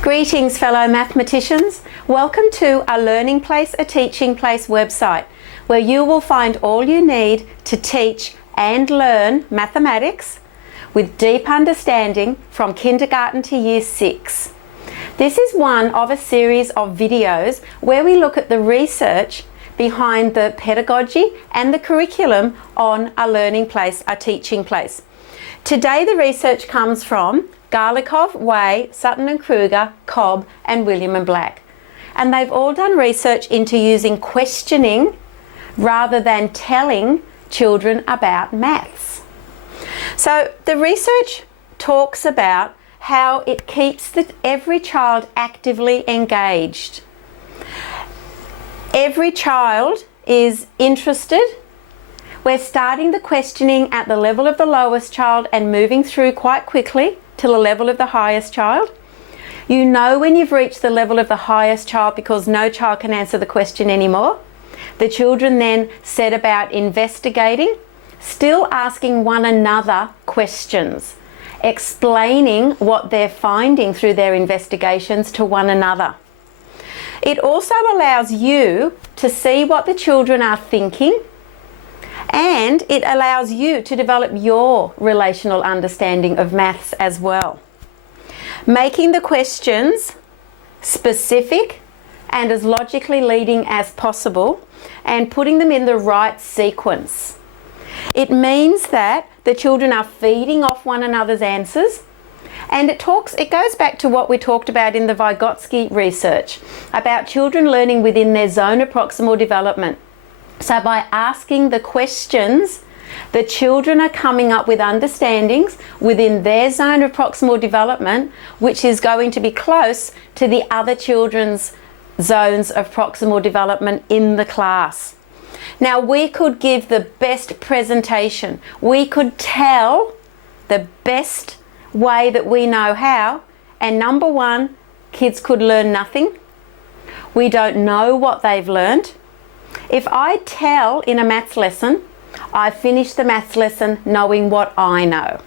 Greetings, fellow mathematicians. Welcome to a Learning Place, a Teaching Place website, where you will find all you need to teach and learn mathematics with deep understanding from kindergarten to year 6. This is one of a series of videos where we look at the research behind the pedagogy and the curriculum on a learning place, a teaching place. Today the research comes from Garlikov, Way, Sutton and Kruger, Cobb and William and Black. And they've all done research into using questioning rather than telling children about maths. So the research talks about how it keeps every child actively engaged. Every child is interested. We're starting the questioning at the level of the lowest child and moving through quite quickly to the level of the highest child. You know when you've reached the level of the highest child because no child can answer the question anymore. The children then set about investigating, still asking one another questions, explaining what they're finding through their investigations to one another. It also allows you to see what the children are thinking, and it allows you to develop your relational understanding of maths as well. Making the questions specific and as logically leading as possible and putting them in the right sequence. It means that the children are feeding off one another's answers, and it goes back to what we talked about in the Vygotsky research about children learning within their zone of proximal development. So by asking the questions, the children are coming up with understandings within their zone of proximal development, which is going to be close to the other children's zones of proximal development in the class. Now, we could give the best presentation. We could tell the best way that we know how, and number one, kids could learn nothing. We don't know what they've learned. If I tell in a maths lesson, I finish the maths lesson knowing what I know.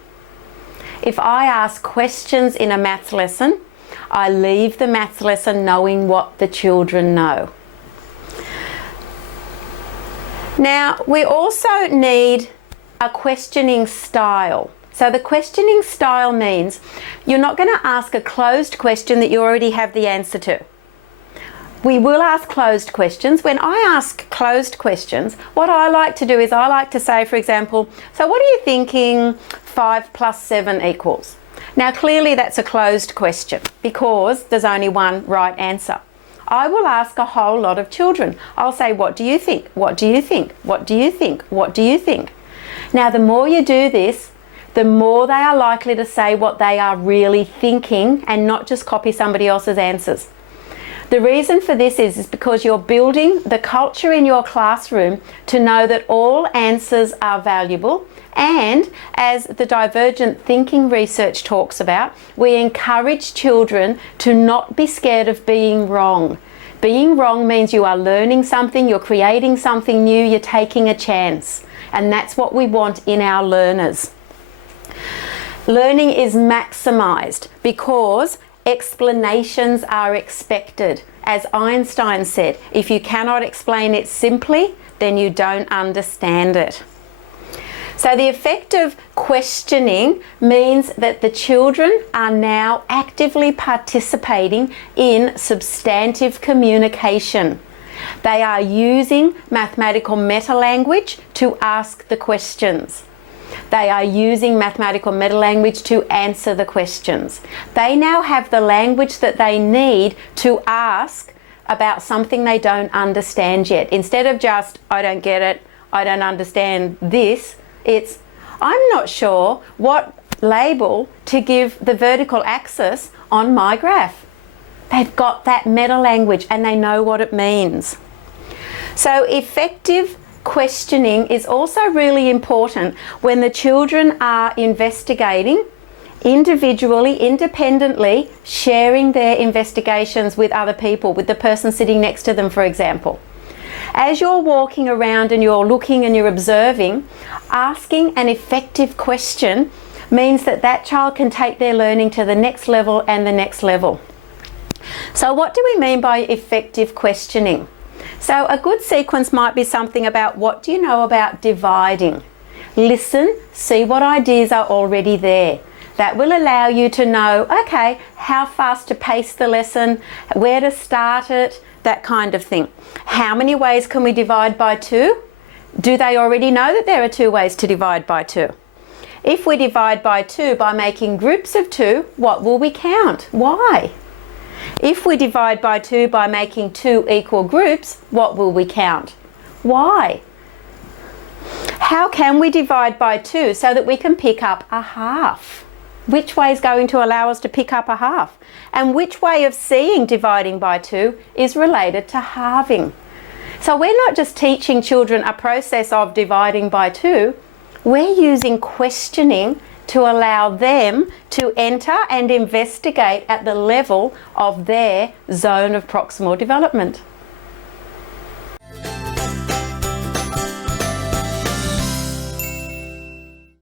If I ask questions in a maths lesson, I leave the maths lesson knowing what the children know. Now, we also need a questioning style. So the questioning style means you're not going to ask a closed question that you already have the answer to. We will ask closed questions. When I ask closed questions, what I like to do is I like to say, for example, so what are you thinking 5 plus 7 equals? Now, clearly that's a closed question because there's only one right answer. I will ask a whole lot of children. I'll say, what do you think? What do you think? What do you think? What do you think? Now, the more you do this, the more they are likely to say what they are really thinking and not just copy somebody else's answers. The reason for this is because you're building the culture in your classroom to know that all answers are valuable, and as the divergent thinking research talks about, we encourage children to not be scared of being wrong. Being wrong means you are learning something, you're creating something new, you're taking a chance, and that's what we want in our learners. Learning is maximized because explanations are expected. As Einstein said, if you cannot explain it simply, then you don't understand it. So the effect of questioning means that the children are now actively participating in substantive communication. They are using mathematical meta-language to ask the questions. They are using mathematical meta-language to answer the questions. They now have the language that they need to ask about something they don't understand yet. Instead of just, I don't get it, I don't understand this, it's, I'm not sure what label to give the vertical axis on my graph. They've got that meta-language and they know what it means. So effective questioning is also really important when the children are investigating individually, independently, sharing their investigations with other people, with the person sitting next to them, for example. As you're walking around and you're looking and you're observing, asking an effective question means that that child can take their learning to the next level and the next level. So what do we mean by effective questioning? So a good sequence might be something about, what do you know about dividing? Listen, see what ideas are already there. That will allow you to know, okay, how fast to pace the lesson, where to start it, that kind of thing. How many ways can we divide by 2? Do they already know that there are 2 ways to divide by 2? If we divide by 2 by making groups of 2, what will we count? Why? If we divide by 2 by making 2 equal groups, what will we count? Why? How can we divide by 2 so that we can pick up a half? Which way is going to allow us to pick up a half? And which way of seeing dividing by 2 is related to halving? So we're not just teaching children a process of dividing by 2, we're using questioning to allow them to enter and investigate at the level of their zone of proximal development.